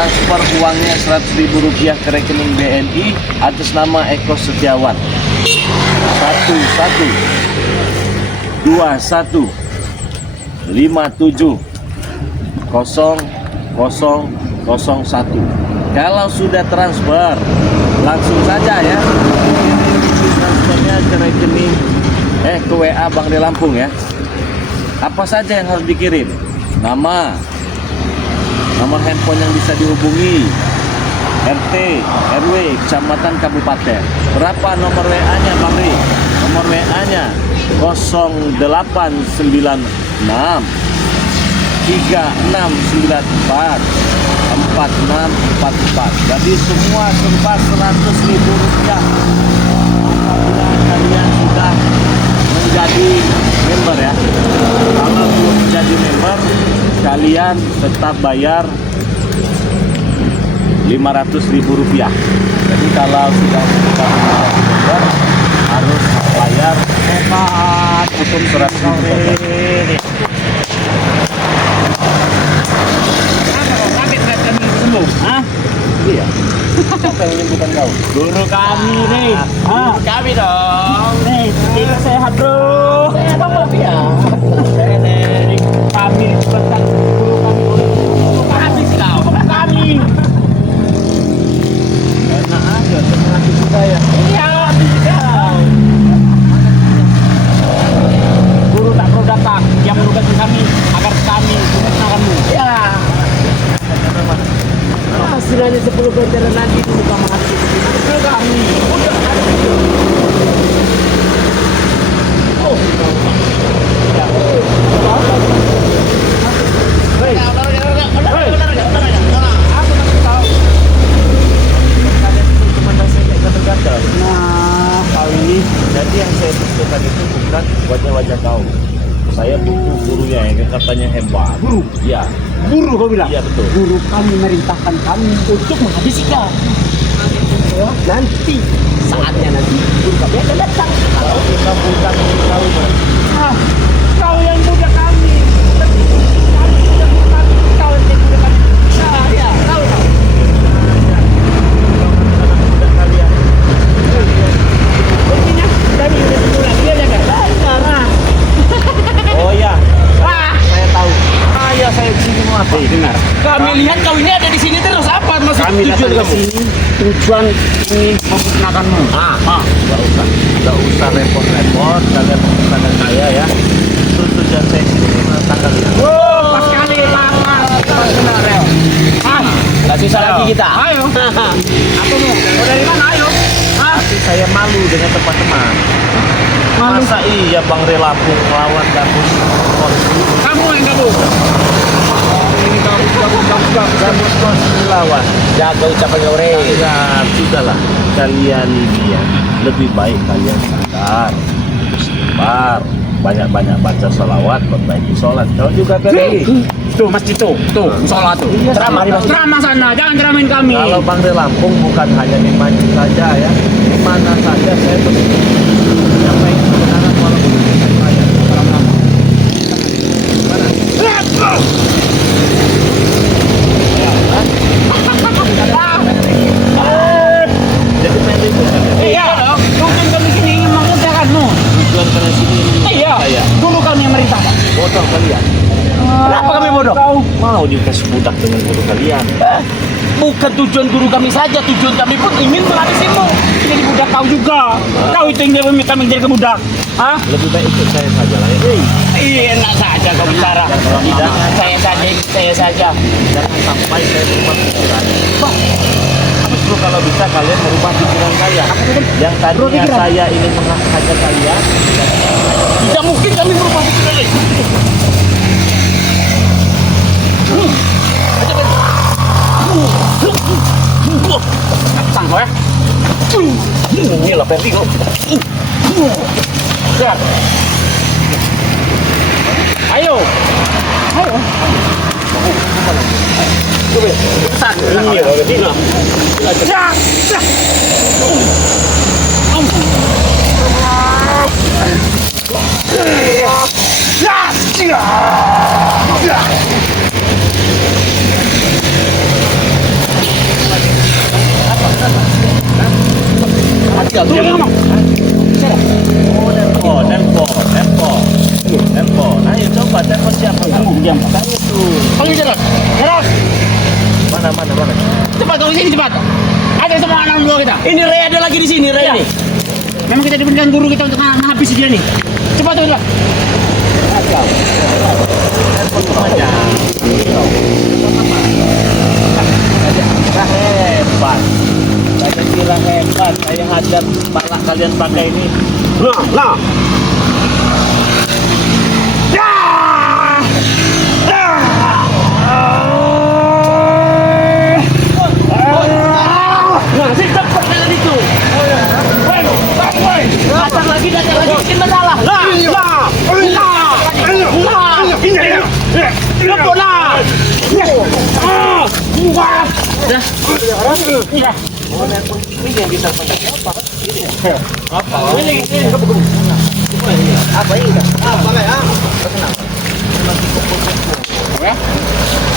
transfer uangnya Rp100.000 ke rekening BNI atas nama Eko Setiawan. 1121570001. Kalau sudah transfer, langsung saja ya transfernya ke rekening ke WA Bank di Lampung ya. Apa saja yang harus dikirim? Nama handphone yang bisa dihubungi, RT, RW, kecamatan, kabupaten. Berapa nomor WA-nya Bang Ri? Nomor WA-nya 0896 3694 4644. Jadi semua serba Rp100.000. Apabila kalian sudah menjadi member ya. Kalau belum menjadi member, kalian tetap bayar Rp500.000. Jadi kalau sudah menjadi member, harus bayar hukum Rp100.000. Hah? Iya. Siapa yang menyembuhkan kau? Guru kami nih. Guru kami dong. Nih, kita sehat bro. Sehat dong ya. Nih, kami disebutkan guru kami. Habis kau. Kami. Enak aja, tenang kita ya. Iya, habis kau. Guru tak perlu datang. Dia menugaskan kami agar kami memenangkanmu. Ya. Hasilnya 10 bentaran nanti di muka mati. Itu kami. Udah ada itu. Oh. Ya. Hei. Aku tak tahu. Kalian itu cuma bahasa kayak gatal-gatal. Nah, kau ini. Jadi yang saya butuhkan itu bukan wajah-wajah kau. Saya butuh gurunya yang katanya hebat. Guru? Iya. Guru kau bilang? Iya betul. Guru kami merintahkan kami untuk menghabisi kau. Ya, nanti saatnya nanti guru kami akan datang. Kalau kita bukan tahu Ah, kau yang muda kami. Kami sudah bukan kau yang muda kami. Nah, ya, tahu. kalian. Intinya kami udah sebulan dia jaga. Nah. Oh ya, Wah, saya tahu. Ayah saya di sini mau apa? dengar. Kami lihat kau ini ada di sini terus apa maksud Kami tujuan datang ke kamu? sini. Tujuan ini memusnahkanmu. Nggak usah repot-repot. Kalian menggunakan saya ya. Terus tujuan saya sini menentang kalian. Wow, pas kali lama. Nggak bisa lagi kita. Ayo. Apa lu? Kau dari mana? Ayo. Tapi saya malu dengan teman-teman. Malu. Masa iya Bang Ri Lampung melawan gabus Kamu yang gabung. ini gabus kos melawan. Jaga ucapan kau, Re. Ya sudahlah, kalian ini ya lebih baik kalian sadar, istighfar, banyak-banyak baca sholawat, perbaiki sholat. Kau juga Ferry. Tuh masjid tuh, musola tuh. Iya, Ceramah di sama. masjid. Ceramah sana, jangan ceramain kami. Kalau Bang Ri Lampung bukan hanya di masjid saja ya, di mana saja saya terus menyampaikan kebenaran walaupun saya banyak orang-orang. Jadi Ferry itu Iya dong. Tujuan kami sini ingin memudahkanmu. tujuan kalian sini Iya. saya. Dulu kami yang merintahkan. Bodoh kalian. Kenapa kami bodoh? Kau mau dikasih budak dengan guru kalian? Bukan tujuan guru kami saja, tujuan kami pun ingin menghabisimu. Jadi budak kau juga. Kau itu yang meminta menjadi budak. Hah? Lebih baik ikut saya saja lah ya. Iya, enak saja kau bicara. Jangan Saya saja, saya saja. jangan sampai saya berubah pikiran. Justru kalau bisa kalian merubah pikiran saya. Yang tadinya saya ingin menghajar kalian, Tidak mungkin kami merubah pikiran ini. Sang kau ya. ini lah Ferry kok. Siap. Ayo. Ayo. Ini ya Ferry. Ya. Ya. Ya. Ya. kau. Turun ngomong. Oh, handphone. Ayo coba telepon siapa? Diam. Tanya tuh. Panggil Jaros. Jaros. Mana? Cepat kau sini cepat. Ada semua anak dua kita. Ini Ray ada lagi di sini, Ray Iya. nih. Memang kita diberikan guru kita untuk menghabisi dia nih. Cepat. Handphone aja. Saya kira hebat. Saya hajar pala kalian pakai ini. Nah. Ya! Nah, cepat dengan itu. Datang lagi, bikin masalah. Ini yang bisa pakai apa?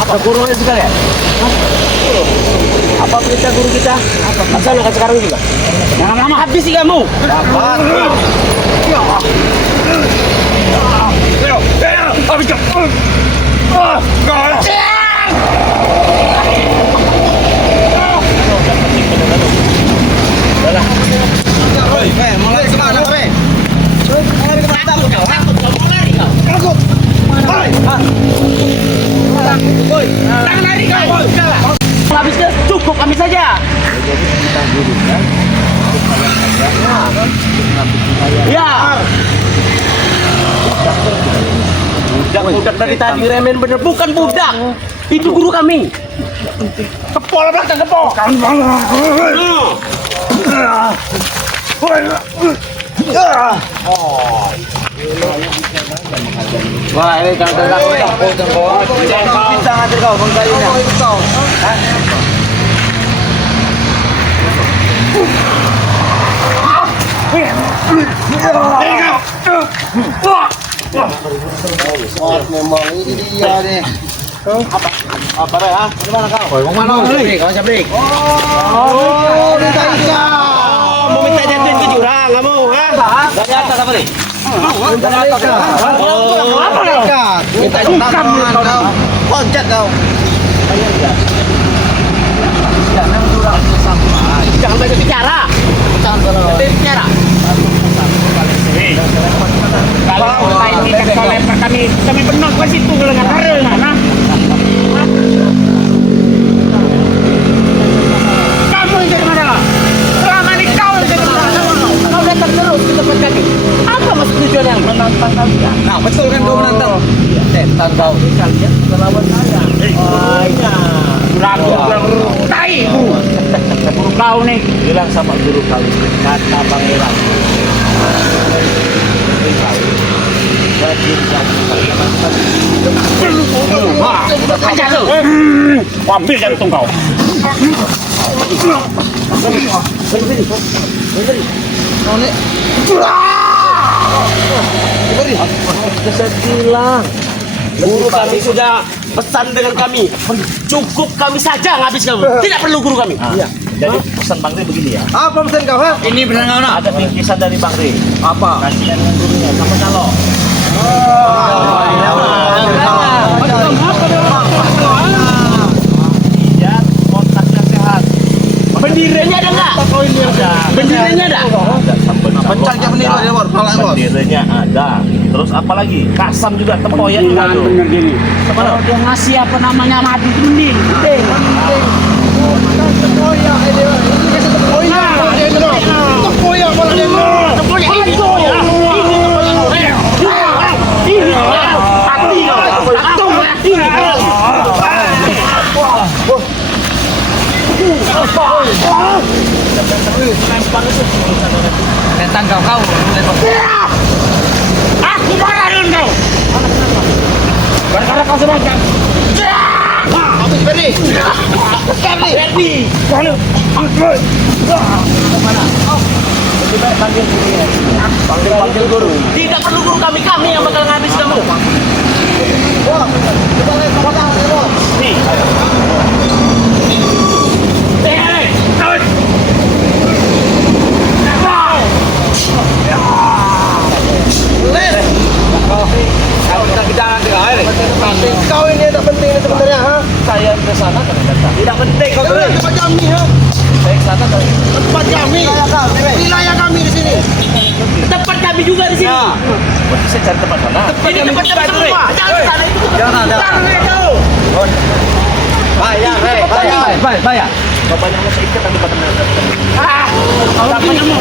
Apa guru aja sekali ya? Apa berita guru kita? Masa nak sekarang juga? Jangan lama habis sih kamu. Dapat. Mulai kemana, Bre? Mulai kemana? Jangan lari kau. Habis ke cukup kami saja. Ya. Budak dari tadi remen bener, bukan budak. Itu guru kami. Kepol belakang kepol. Wah, ini jangan Bisa ngajar kau, bang kayunya. Memang ini dia nih. Apa Bre? Gimana kau? Mau mana? Kau sabrik. Oh, minta dia. Mau minta jatuhin ke jurang, kamu, ha? Dari atas apa nih? Apa dekat? Minta tangan kau. Loncat kau. Jangan banyak bicara. Jangan bicara. Kalau kita ini kau lempar kami benar ke situ kalau nggak ada nah. Kamu yang jadi masalah. Selama ini kau yang jadi masalah. Kau datang terus ke tempat kami. Apa maksud tujuan yang menantang kalian? Nah, betul kan kau menantang? Setan kau. Kalian melawan saya. Lagu tai. Guru kau nih. Bilang sama guru kali. Kata Bang Elang. Aja lu. Ambil jantung kau. Saya bilang, guru kami sudah pesan dengan kami. Cukup kami saja ngabis kamu. Tidak perlu guru kami. Iya. Jadi pesan Bang Ri begini ya. Apa pesan kau, ha? Ini benar kau nak. Ada bingkisan dari Bang Ri. Apa? Kasihan dengan gurunya sama calo. Iya, kontaknya sehat. Bendiranya ada nggak? Bendiranya ada. Pencangnya bendera dia, Bor. Pala, Bor. Bendiranya ada. Terus apa lagi? Kasam juga, tempoyak juga tuh. Bener gini. Kemana? Dia ngasih apa namanya madu itu mending. Tentang kau. Aku marah dengan kau. Gara-gara kau sebagai. Habis Berni. Berni. Panggil guru. Tidak perlu guru kami yang bakal ngabis kamu. Wah, kita lihat belakang, Bor. Nih. Hei, cari tempat sana. Ini tempat kami semua. Jangan ke sana itu. Jangan. Jangan itu. Bayar, bayar. Bapaknya masih ikat tapi pada Ah, kalau kamu.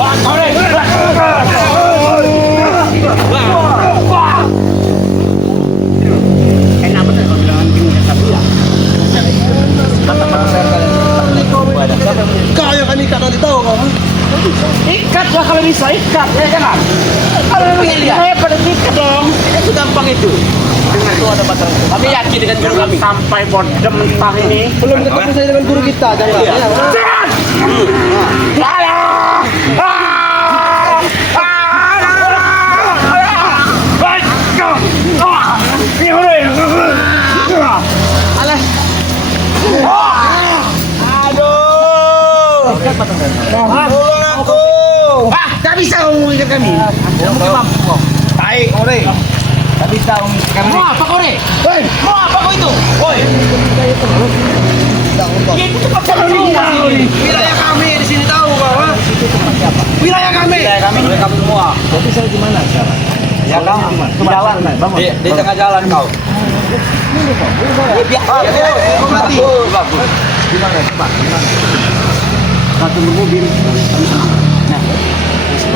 Wah, korek. Enak bener kalau bilangan gini satu ya. Kau yang kami ikat nanti tahu kau. Ikat lah kalau bisa ikat ya jangan. Kalau memang saya pada ikat dong. Itu gampang itu. Dengan itu ada batas. Kami yakin dengan guru kami. Sampai bodem mentah ini. Belum ketemu saya dengan guru kita, jangan. Jangan. Tak bisa kamu ikat kami. Taik, ore. Tak bisa kami. Mau apa kau ni? Mau apa kau itu? Oi. Itu tempat kami. Wilayah kami di sini tahu kau. Wilayah kami. Wilayah kami semua. Tapi saya di mana sekarang? Ya kau di jalan, di tengah jalan kau. Mati. Bagus. Di mana? Coba. Satu mobil. Nah,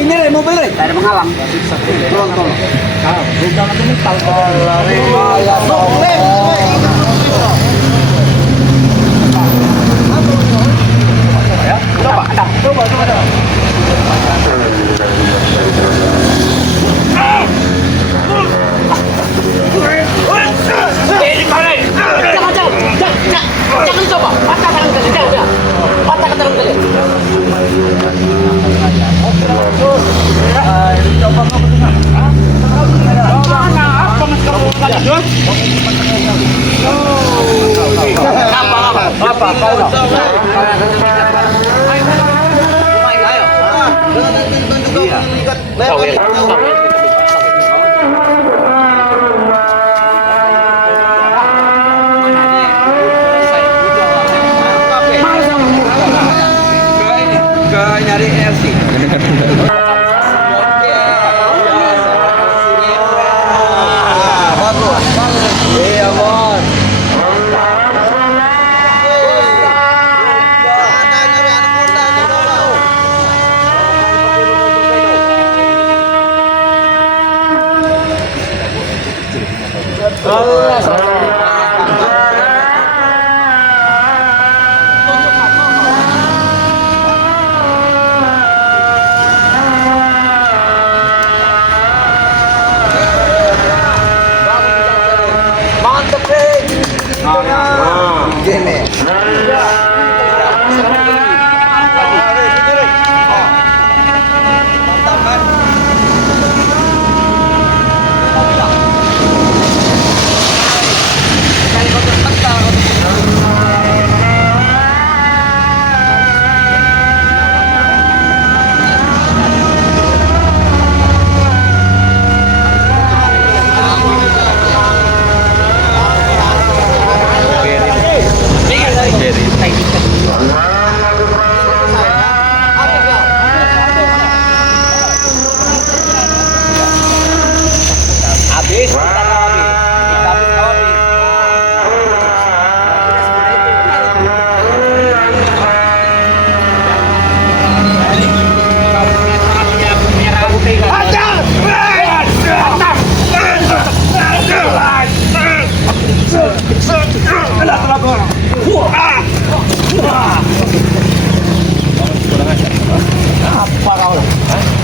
Ini mobil ini. tak ada menghalang. Tolong. Jangan coba. Patah tangan kalian. Jangan. Patah tangan kalian. Nyari RC. Iya, Bon. Mantap, Gini.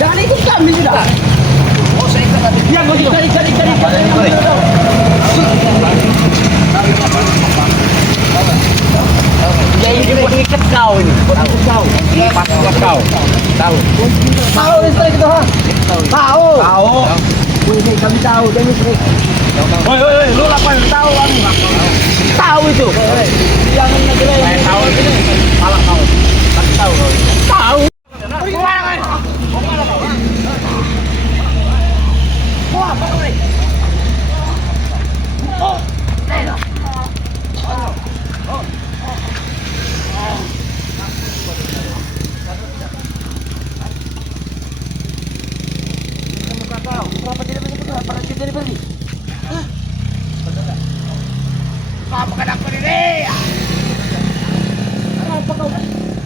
Jangan ikut kami sudah. Oh, saya ikut tadi. Ya, kau cari. Ya, ini buat ikat kau ini. Buat ikat kau. Buat kau. Tahu listrik itu, ha? Tahu. Ini kami tahu, dan listrik. Woi, lu lapan tahu kami. Tahu itu. Jangan ngejelek. Tahu ini. Salah kau. Tapi tahu kau. Tahu. Kenapa tidak masuk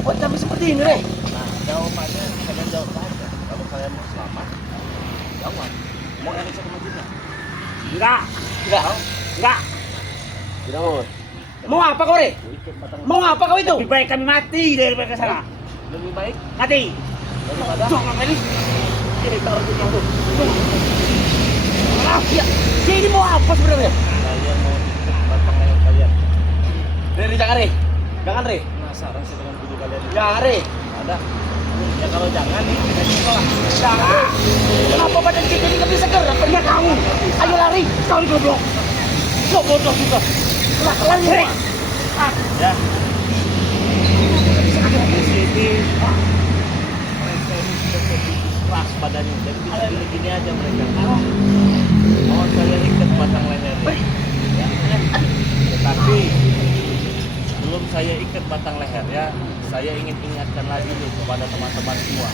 buat kami seperti ini, Rey? Nah, jawabannya kalian jawab saja. Kalau kalian mau selamat, jawab. Mau Indonesia ke Madinah? Enggak. Enggak. Enggak. Tidak mau. Mau apa kau, Rey? Mau apa kau itu? Lebih baik kami mati daripada ke sana. Lebih baik Mati. daripada Jangan kali. Ini tahu itu. Ah, ya. Jadi mau apa sebenarnya? kalian mau ikat batang leher kalian. Rey, jangan, Rey. Jangan, Rey. Penasaran sih dengan video kalian ini? Jangan, Rey. Ada. Ya kalau jangan nih, kita sekolah. Jangan. Kenapa badan kita ini nggak bisa gerak? Punya kamu. Ayo lari. Kau ini goblok. Kau bodoh juga. Lari, Rey. Ya. Di sini mereka ini sudah begitu keras badannya, jadi bisa gini-gini aja mereka. Mau saya ikat batang lehernya. Ya. Tetapi sebelum saya ikat batang lehernya, saya ingin ingatkan lagi nih kepada teman-teman semua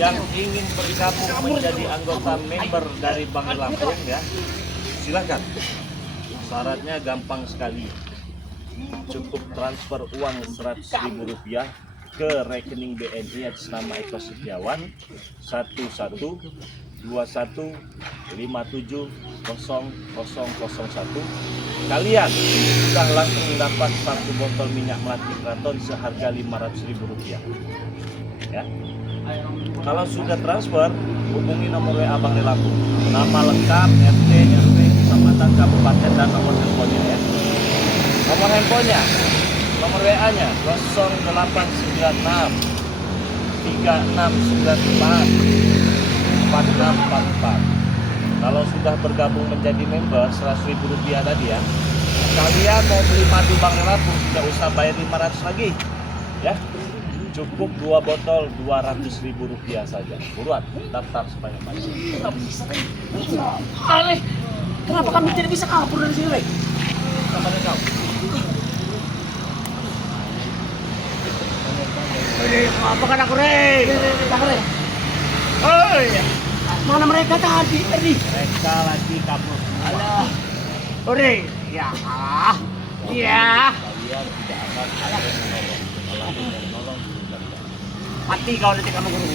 yang ingin bergabung menjadi anggota member dari Bank Lampung, ya, silakan. Syaratnya gampang sekali. Cukup transfer uang Rp100.000 ke rekening BNI atas nama Eko Setiawan 1121570001. Kalian sudah langsung mendapat 1 botol minyak melati Kraton seharga Rp500.000. Ya. Kalau sudah transfer, hubungi nomor WA Bank Lampung. Nama lengkap, RT, RW, kecamatan, kabupaten, dan nomor teleponnya, ya. Nomor handphonenya, nomor WA-nya 0896 3694 4644. Kalau sudah bergabung menjadi member Rp100.000 tadi, ya, kalian mau beli madu Bank Lampung tidak usah bayar 500 lagi, ya. Cukup 2 botol Rp200.000 saja. Buruan, daftar sebanyak-banyaknya. Rey. Kenapa kami tidak bisa kabur dari sini, Rey? Sama dengan kau. Apa kan aku, Rey? Jangan, Rey. Oh iya. Mana mereka tadi? Mereka lagi kabur. Alah. Oh, Rey. Ya. Ya. Kalian tidak akan ada yang menolong. Kalau ada yang menolong, tidak. Mati kau nanti kamu guru.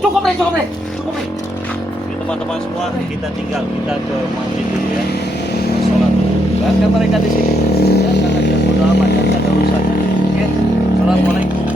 Cukup, Rey. Cukup, Rey. Oke, teman-teman semua, kita tinggal, kita ke masjid dulu, ya. Sholat dulu. Biarkan mereka di sini. Ya, jangan bodo amat, jangan ada urusannya. Oke. Assalamualaikum